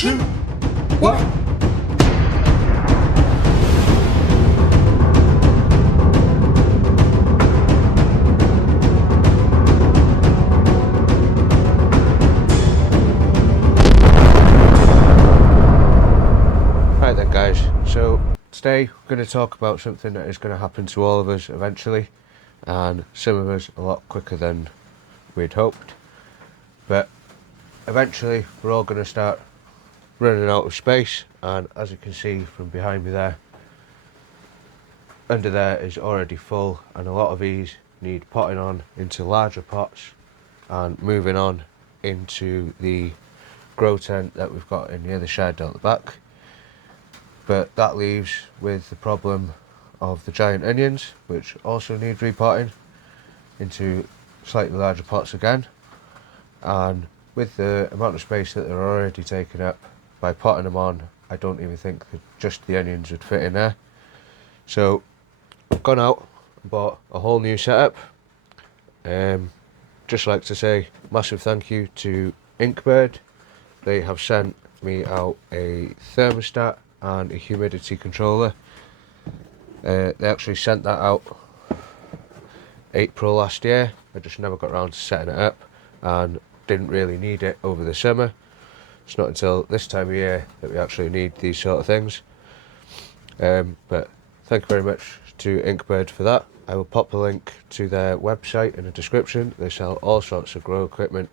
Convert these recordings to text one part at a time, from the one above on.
2, 1. Right then guys, so today we're going to talk about something that is going to happen to all of us eventually, and some of us a lot quicker than we'd hoped, but eventually we're all going to start running out of space. And as you can see from behind me there, under there is already full, and a lot of these need potting on into larger pots and moving on into the grow tent that we've got in the other shed out the back. But that leaves with the problem of the giant onions, which also need repotting into slightly larger pots again. And with the amount of space that they're already taking up, by potting them on, I don't even think that just the onions would fit in there. So I've gone out and bought a whole new setup. Just like to say massive thank you to INKBIRD. They have sent me out a thermostat and a humidity controller. They actually sent that out April last year. I just never got around to setting it up and didn't really need it over the summer. It's not until this time of year that we actually need these sort of things. But thank you very much to INKBIRD for that. I will pop a link to their website in the description. They sell all sorts of grow equipment.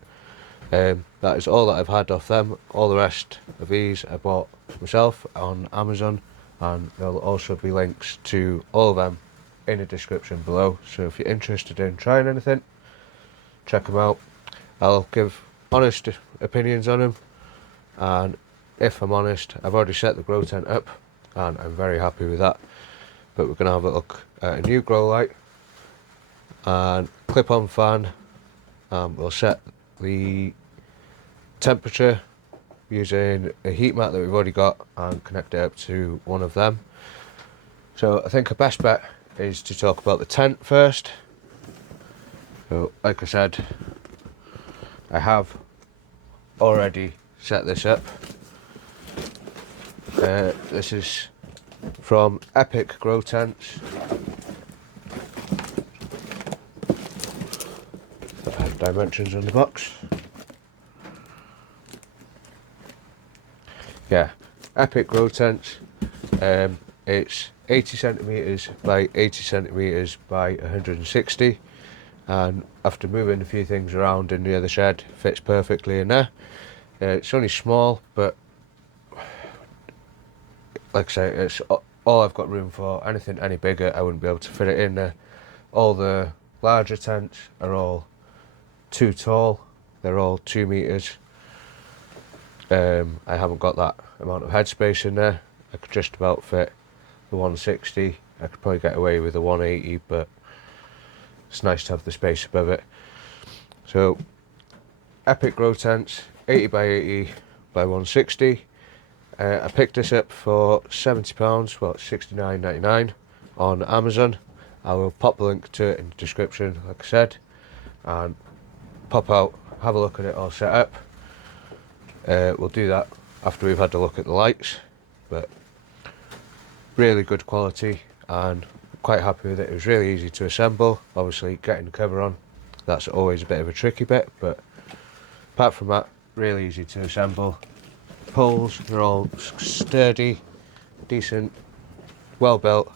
That is all that I've had off them. All the rest of these I bought myself on Amazon, and there'll also be links to all of them in the description below. So if you're interested in trying anything, check them out. I'll give honest opinions on them, and if I'm honest, I've already set the grow tent up and I'm very happy with that. But we're going to have a look at a new grow light and clip-on fan. We'll set the temperature using a heat mat that we've already got and connect it up to one of them. So I think the best bet is to talk about the tent first. So like I said, I have already set this up. This is from Epic Grow Tents. Dimensions on the box. Yeah, Epic Grow Tents. It's 80 centimeters by 80 centimeters by 160, and after moving a few things around in the other shed, fits perfectly in there. It's only small, but like I say, it's all I've got room for. Anything any bigger, I wouldn't be able to fit it in there. All the larger tents are all too tall. They're all 2 meters. I haven't got that amount of headspace in there. I could just about fit the 160. I could probably get away with the 180, but it's nice to have the space above it. So Epic Grow Tents, 80 by 80 by 160. I picked this up for £70, well, it's £69.99 on Amazon. I will pop the link to it in the description, like I said, and pop out, have a look at it all set up. We'll do that after we've had a look at the lights, but really good quality and quite happy with it. It was really easy to assemble. Obviously getting the cover on, that's always a bit of a tricky bit, but apart from that, really easy to assemble. Poles, they're all sturdy, decent, well built.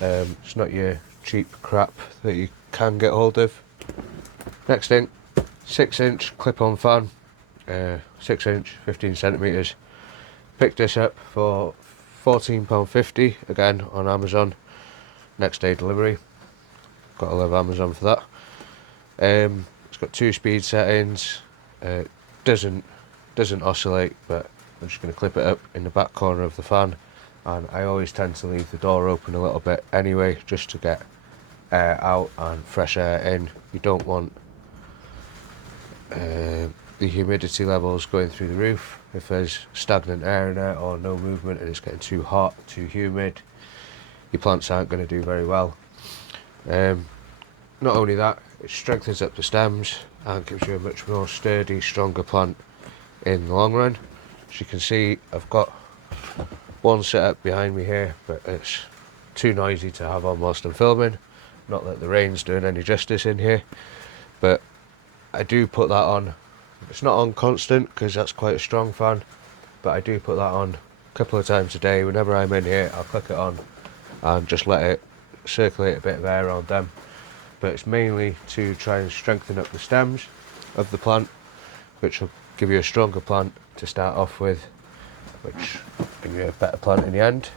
It's not your cheap crap that you can get hold of. Next thing, 6-inch clip-on fan, 6-inch, 15 centimeters. Picked this up for £14.50 again on Amazon. Next day delivery. Gotta love Amazon for that. It's got 2 speed settings. Doesn't oscillate, but I'm just going to clip it up in the back corner of the fan, and I always tend to leave the door open a little bit anyway, just to get air out and fresh air in. You don't want the humidity levels going through the roof. If there's stagnant air in there or no movement and it's getting too hot, too humid, your plants aren't going to do very well. Not only that, it strengthens up the stems and gives you a much more sturdy, stronger plant in the long run. As you can see, I've got one set up behind me here, but it's too noisy to have on whilst I'm filming. Not that the rain's doing any justice in here, but I do put that on. It's not on constant because that's quite a strong fan, but I do put that on a couple of times a day. Whenever I'm in here, I'll click it on and just let it circulate a bit of air around them. But it's mainly to try and strengthen up the stems of the plant, which will give you a stronger plant to start off with, which will give you a better plant in the end.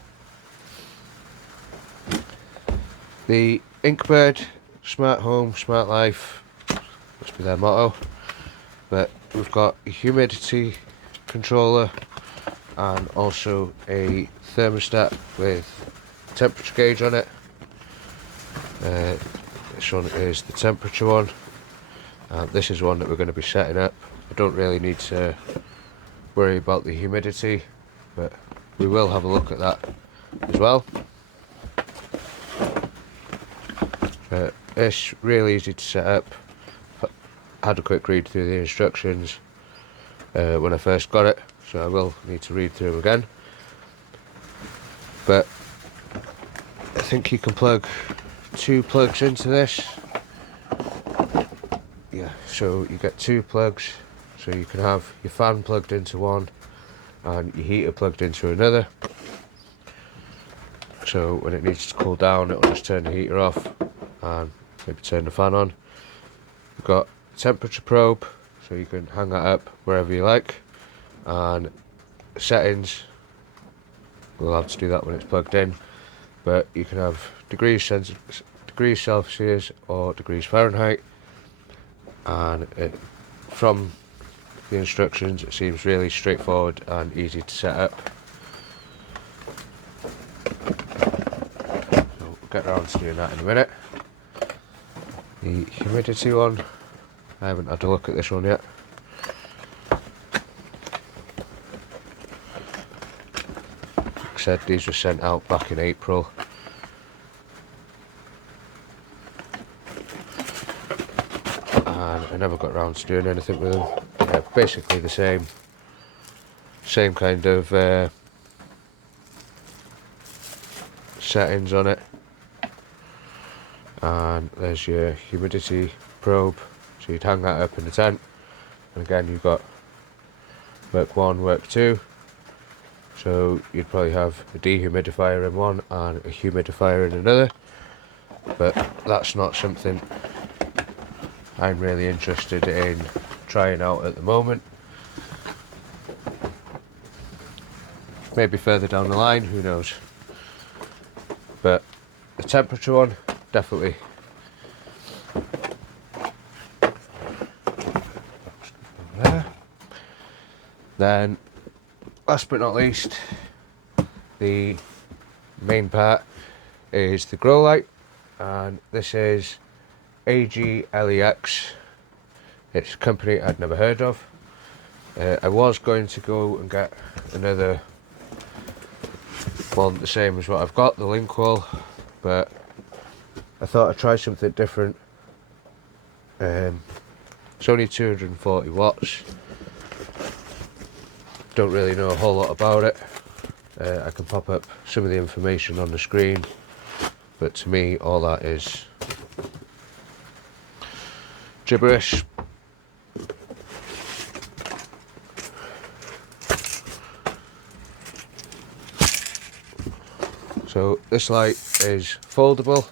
The INKBIRD, Smart Home, Smart Life, must be their motto. But we've got a humidity controller and also a thermostat with temperature gauge on it. This one is the temperature one, and this is one that we're going to be setting up. I don't really need to worry about the humidity, but we will have a look at that as well. It's really easy to set up. Had a quick read through the instructions when I first got it, so I will need to read through them again. But I think you can plug 2 plugs into this. Yeah, so you get 2 plugs, so you can have your fan plugged into one and your heater plugged into another. So when it needs to cool down, it'll just turn the heater off and maybe turn the fan on. We've got temperature probe, so you can hang that up wherever you like, and settings, we'll have to do that when it's plugged in, but you can have degrees Celsius or degrees Fahrenheit, and from the instructions it seems really straightforward and easy to set up. So we'll get around to doing that in a minute. The humidity one, I haven't had a look at this one yet. Like I said, these were sent out back in April. And I never got around to doing anything with them. Yeah, basically the same kind of settings on it. And there's your humidity probe, so you'd hang that up in the tent, and again you've got work 1, work 2, so you'd probably have a dehumidifier in one and a humidifier in another, but that's not something I'm really interested in trying out at the moment. Maybe further down the line, who knows. But the temperature one, definitely. There. Then, last but not least, the main part is the grow light, and this is AGLEX. It's a company I'd never heard of. I was going to go and get another one the same as what I've got, the Linkwall, but I thought I'd try something different. It's only 240 watts. Don't really know a whole lot about it. I can pop up some of the information on the screen, but to me all that is gibberish. So this light is foldable,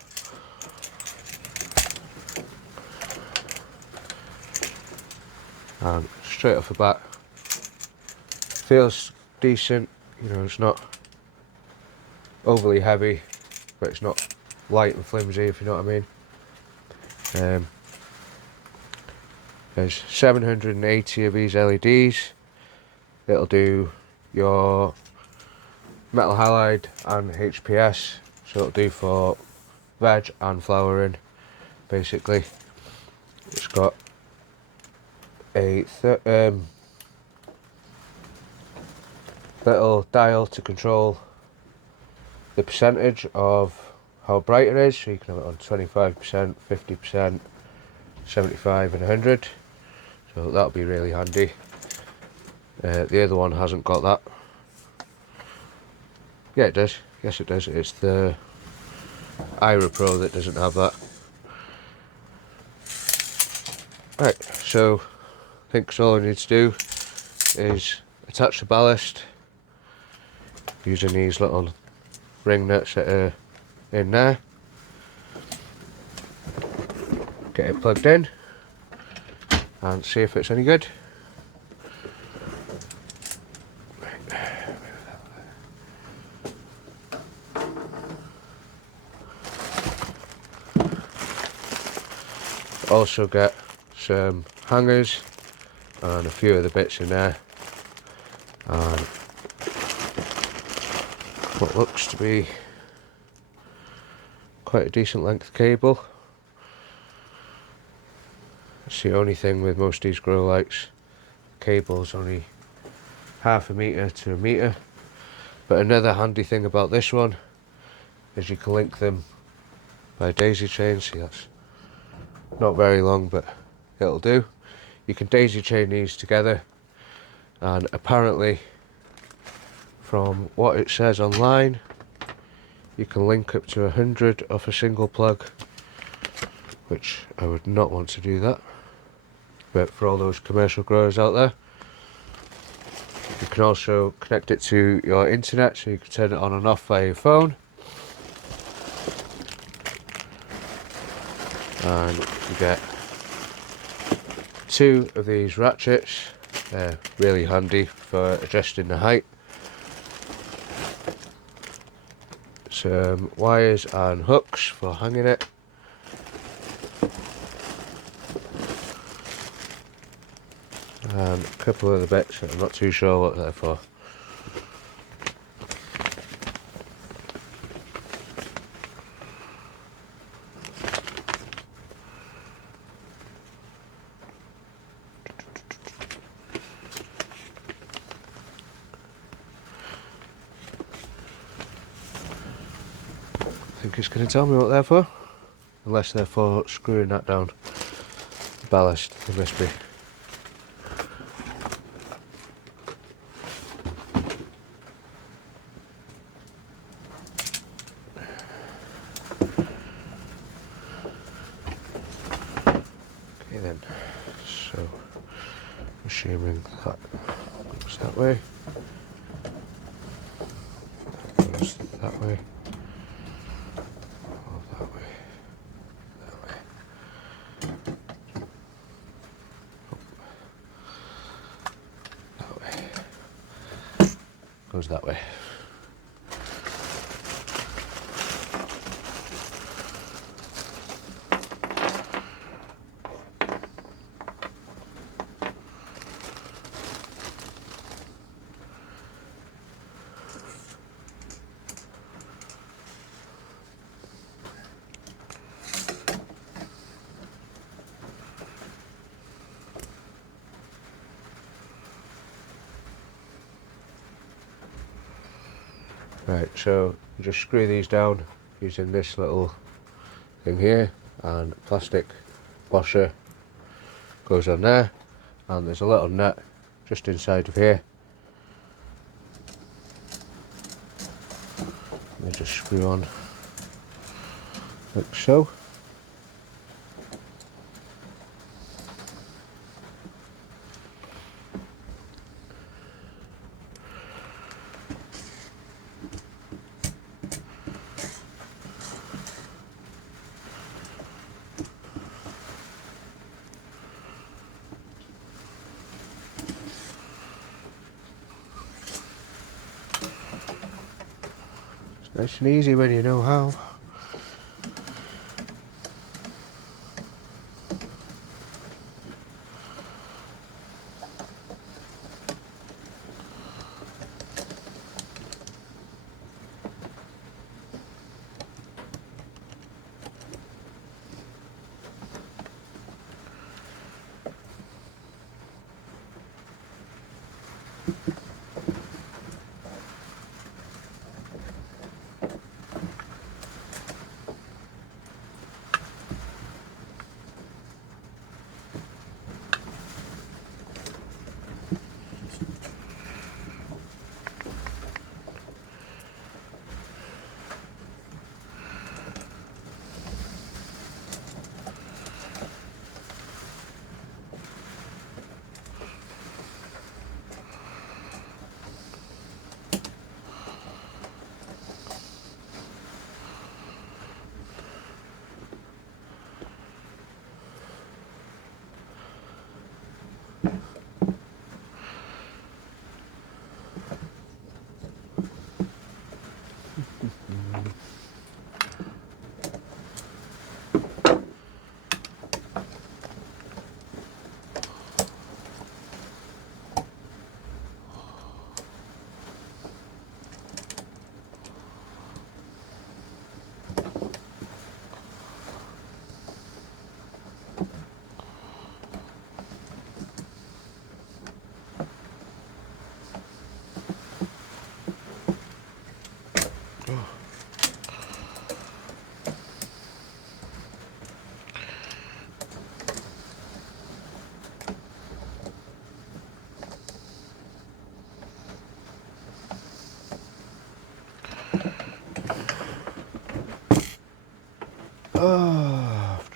and straight off the bat feels decent. You know, it's not overly heavy, but it's not light and flimsy, if you know what I mean. There's 780 of these LEDs. It'll do your metal halide and HPS, so it'll do for veg and flowering basically. It's got a little dial to control the percentage of how bright it is, so you can have it on 25%, 50%, 75 and 100, so that'll be really handy. The other one hasn't got that. Yeah, it does. Yes, it does. It's the IRA Pro that doesn't have that. Right, so I think all I need to do is attach the ballast using these little ring nuts that are in there. Get it plugged in and see if it's any good. Also get some hangers and a few of the bits in there, and what looks to be quite a decent length cable. It's the only thing with most of these grow lights, cable's only half a metre to a metre. But another handy thing about this one is you can link them by daisy chain. See, that's not very long, but it'll do. You can daisy chain these together, and apparently from what it says online, you can link up to 100 off a single plug, which I would not want to do that. But for all those commercial growers out there, you can also connect it to your internet, so you can turn it on and off via your phone. And you get two of these ratchets. They're really handy for adjusting the height. Some wires and hooks for hanging it. And a couple of the bits that I'm not too sure what they're for. I think it's going to tell me what they're for, unless they're for screwing that down. Ballast, they must be. Okay then, so assuming that goes that way, goes that way, or that way, that way, that way, goes that way. Right, so you just screw these down using this little thing here, and plastic washer goes on there, and there's a little nut just inside of here. You just screw on like so. Nice and easy when you know how.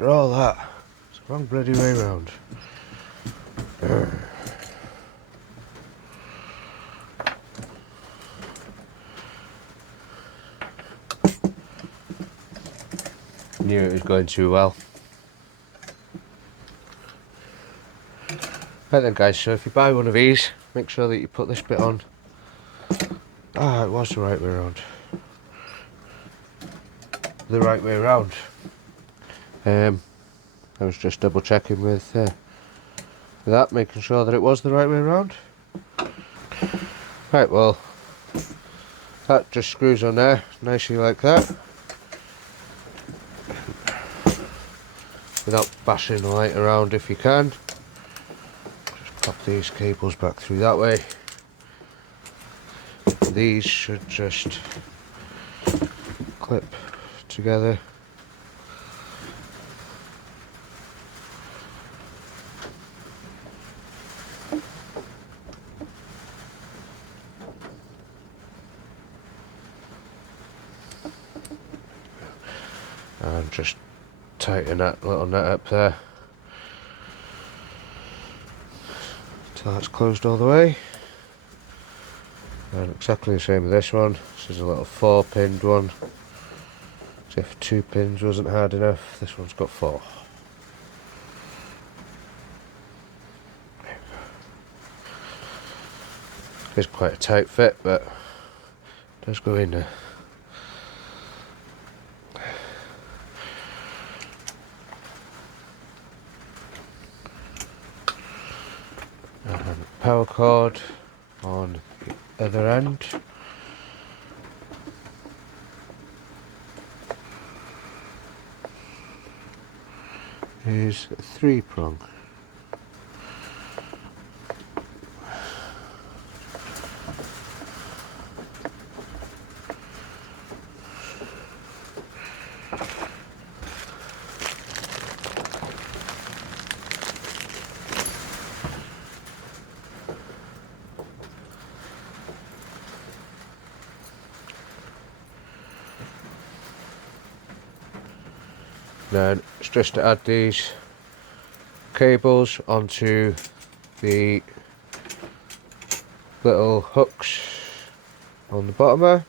after all that, it's the wrong bloody way round. Knew it was going too well. Right then guys, so if you buy one of these, make sure that you put this bit on. Ah, it was the right way around. The right way around. I was just double checking with that, making sure that it was the right way around. Right, well, that just screws on there, nicely like that. Without bashing the light around if you can. Just pop these cables back through that way. These should just clip together. And just tighten that little nut up there until that's closed all the way. And exactly the same with this one. This is a little 4-pinned one. So if 2 pins wasn't hard enough, this one's got 4. It's quite a tight fit, but it does go in there. And power cord on the other end. Is a 3-prong. Then it's just to add these cables onto the little hooks on the bottom there.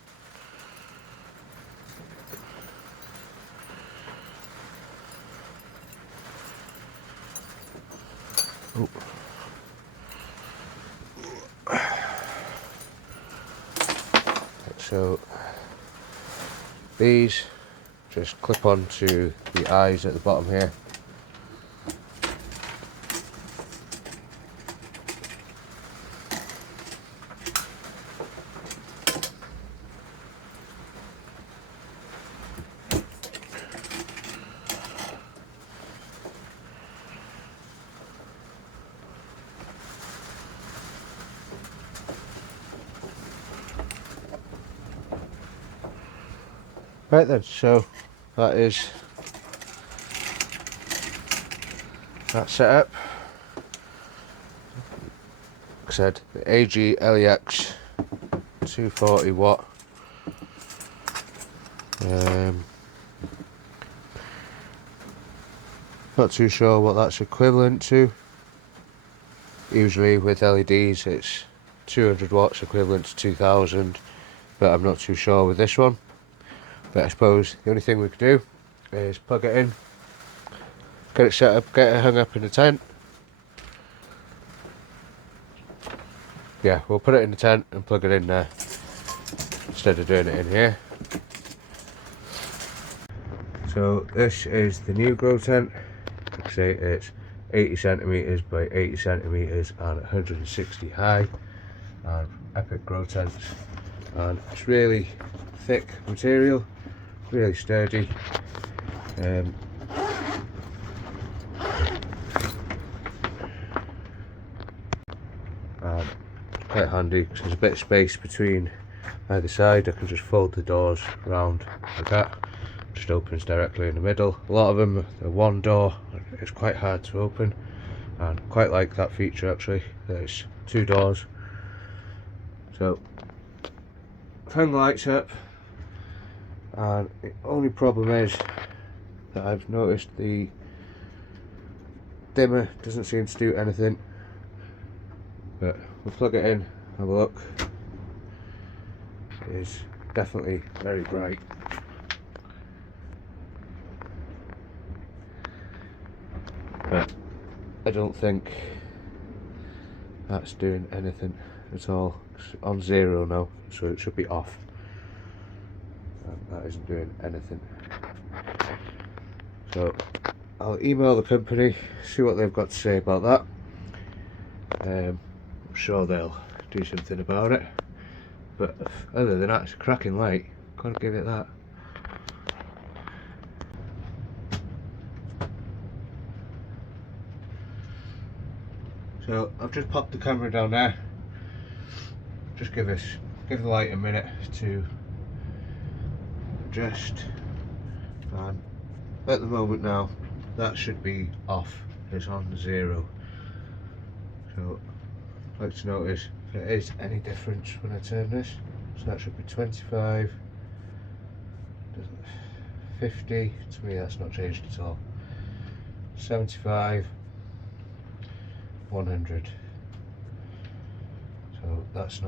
Oh. So these just clip onto the eyes at the bottom here. Right then, so that is that setup. Like I said, the AGLEX 240 watt. Not too sure what that's equivalent to. Usually with LEDs it's 200 watts equivalent to 2000, but I'm not too sure with this one. But I suppose the only thing we could do is plug it in, get it set up, get it hung up in the tent. Yeah, we'll put it in the tent and plug it in there instead of doing it in here. So this is the new grow tent. Like I say, it's 80 centimeters by 80 centimeters and 160 high, and epic grow tents, and it's really thick material, really sturdy. And quite handy because there's a bit of space between either side. I can just fold the doors around like that, just opens directly in the middle. A lot of them are one door, it's quite hard to open, and quite like that feature actually. There's 2 doors. So hung the lights up, and the only problem is that I've noticed the dimmer, doesn't seem to do anything. But we'll plug it in, have a look. It is definitely very bright. But I don't think that's doing anything at all. It's on 0 now, so it should be off. And that isn't doing anything. So I'll email the company, see what they've got to say about that. I'm sure they'll do something about it. But other than that, it's a cracking light. Gotta give it that. So I've just popped the camera down there. Just give the light a minute to adjust. And at the moment now, that should be off. It's on 0. So I'd like to notice if there is any difference when I turn this. So that should be 25, 50, to me that's not changed at all. 75, 100. So that's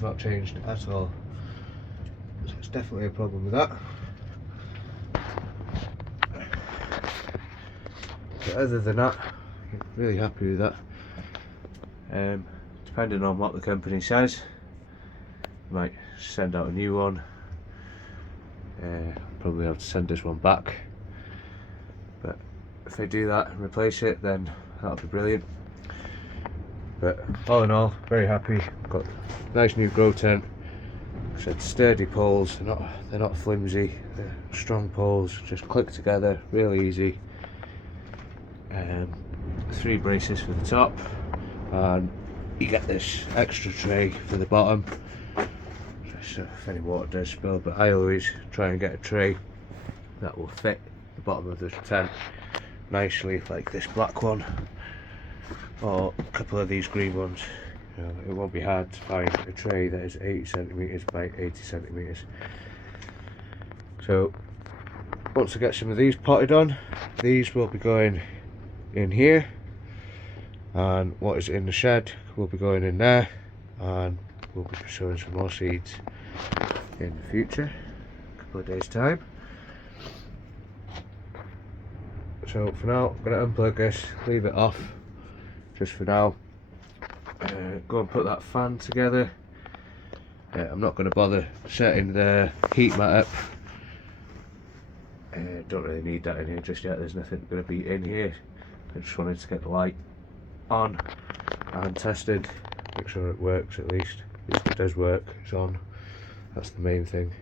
not changed at all. So it's definitely a problem with that. But other than that, I'm really happy with that. Depending on what the company says, might send out a new one. Probably have to send this one back, but if they do that and replace it, then that'll be brilliant. But all in all, very happy. Got a nice new grow tent. Like I said, sturdy poles. They're not flimsy. They're strong poles. Just click together, real easy. 3 braces for the top, and you get this extra tray for the bottom. So if any water does spill, but I always try and get a tray that will fit the bottom of the tent nicely, like this black one or a couple of these green ones. You know, it won't be hard to find a tray that is 80 centimeters by 80 centimeters. So once I get some of these potted on, these will be going in here, and what is in the shed will be going in there, and we'll be sowing some more seeds in the future, a couple of days time. So for now, I'm going to unplug this, leave it off just for now. Go and put that fan together. I'm not going to bother setting the heat mat up. Don't really need that in here just yet. There's nothing going to be in here. I just wanted to get the light on and tested, make sure it works at least. If it does work, it's on. That's the main thing.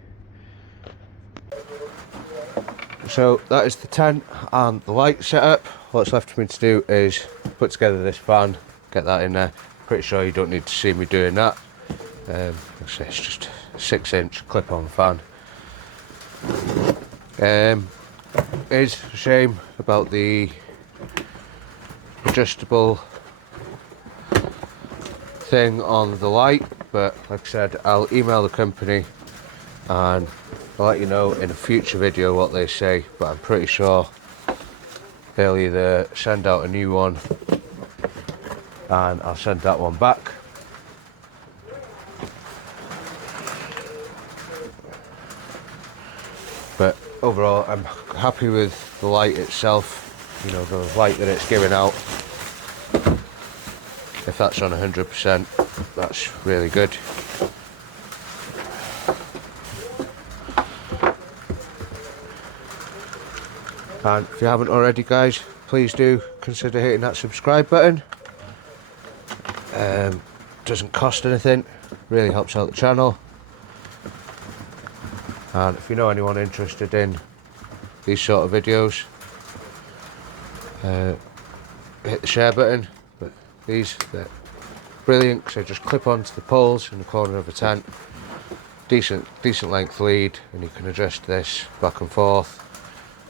So that is the tent and the light setup. What's left for me to do is put together this fan, get that in there. Pretty sure you don't need to see me doing that. Like I say, it's just a 6-inch clip-on fan. It's a shame about the adjustable thing on the light, but like I said, I'll email the company and I'll let you know in a future video what they say, but I'm pretty sure they'll either send out a new one and I'll send that one back. But overall, I'm happy with the light itself, you know, the light that it's giving out. If that's on 100%, that's really good. And if you haven't already, guys, please do consider hitting that subscribe button. Doesn't cost anything, really helps out the channel. And if you know anyone interested in these sort of videos, hit the share button. But they're brilliant because they just clip onto the poles in the corner of the tent. Decent length lead, and you can adjust this back and forth.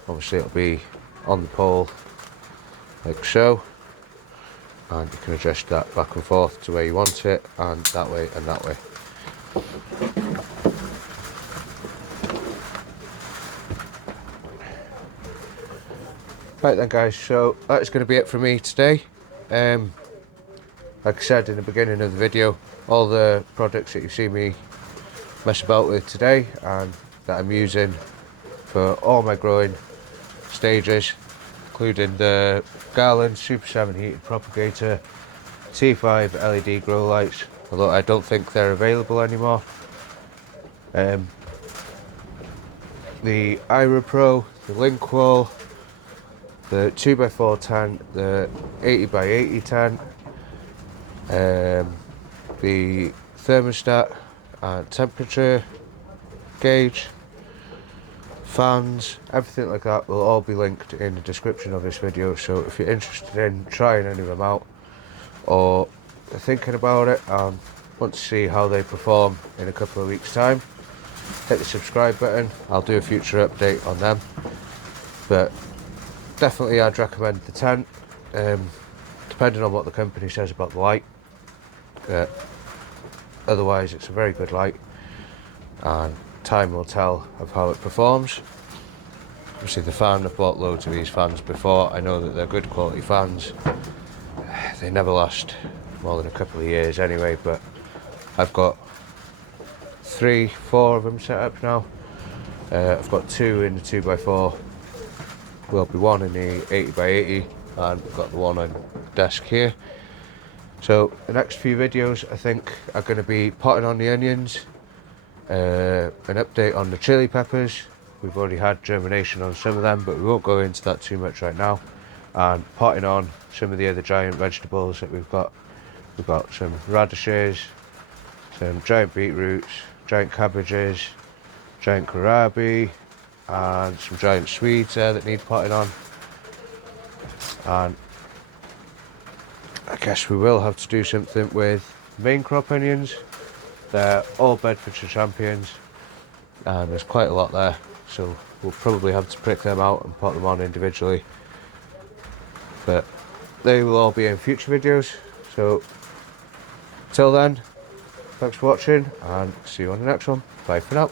Obviously it'll be on the pole like so, and you can adjust that back and forth to where you want it, and that way and that way. Right then guys, so that's going to be it for me today. Like I said in the beginning of the video, all the products that you see me mess about with today and that I'm using for all my growing stages, including the Garland Super 7 heated propagator, T5 LED grow lights, although I don't think they're available anymore, the IRA Pro, the link wall, the 2x4 tent, the 80x80 tent, the thermostat and temperature gauge, fans, everything like that will all be linked in the description of this video. So if you're interested in trying any of them out or thinking about it and want to see how they perform in a couple of weeks time, hit the subscribe button. I'll do a future update on them, but definitely I'd recommend the tent, depending on what the company says about the light. Otherwise it's a very good light and time will tell of how it performs. Obviously the fan, I've bought loads of these fans before, I know that they're good quality fans. They never last more than a couple of years anyway, but I've got 3-4 of them set up now. I've got 2 in the 2x4, will be 1 in the 80x80, and we've got the one on the desk here. So the next few videos I think are going to be potting on the onions, an update on the chili peppers. We've already had germination on some of them, but we won't go into that too much right now, and potting on some of the other giant vegetables that we've got. We've got some radishes, some giant beetroots, giant cabbages, giant kohlrabi, and some giant Swedes there that need potting on. And I guess we will have to do something with main crop onions. They're all Bedfordshire champions and there's quite a lot there, so we'll probably have to prick them out and pot them on individually, but they will all be in future videos. So till then, thanks for watching and see you on the next one. Bye for now.